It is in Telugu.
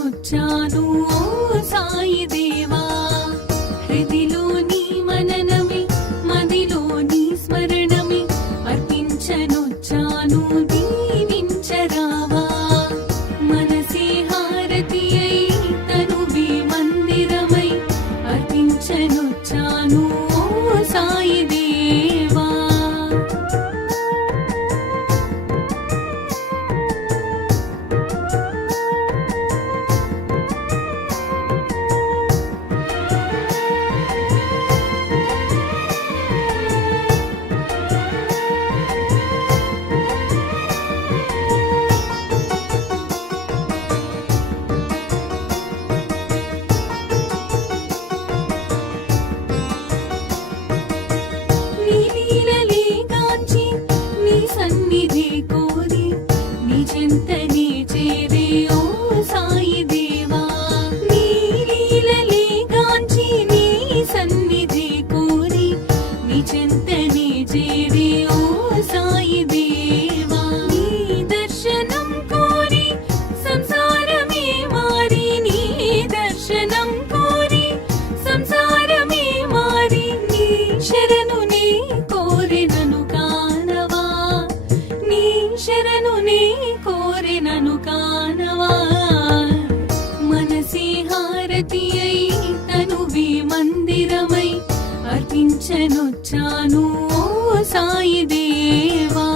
అర్పించనొచ్చాను ఓ సాయి దేవా. హృదిలోని మననమే మదిలోని స్మరణమే అర్పించనొచ్చాను దీవించరావా. మనసే హారతి అయి తనువే మందిరమై అర్పించనొచ్చాను ఓ సాయి దేవా. సన్నిధి కోరి నీ చెంతనే చేరే ఓ సాయి దేవా. నీ లీలలే గాంచి నీ సన్నిధి కోరి నీ చెంతనే చేరే ఓ సాయి దేవా. నీ దర్శనం కోరి సంసారమే మారి నీ దర్శనం కోరి సంసారమే మారి నీ శరణు నీ కోరినను కానవా. నీ శరణు నీ కోరినను కానవా. మనసే హారతి అయి తనువే మందిరమై అర్పించనొచ్చాను ఓ సాయి దేవా.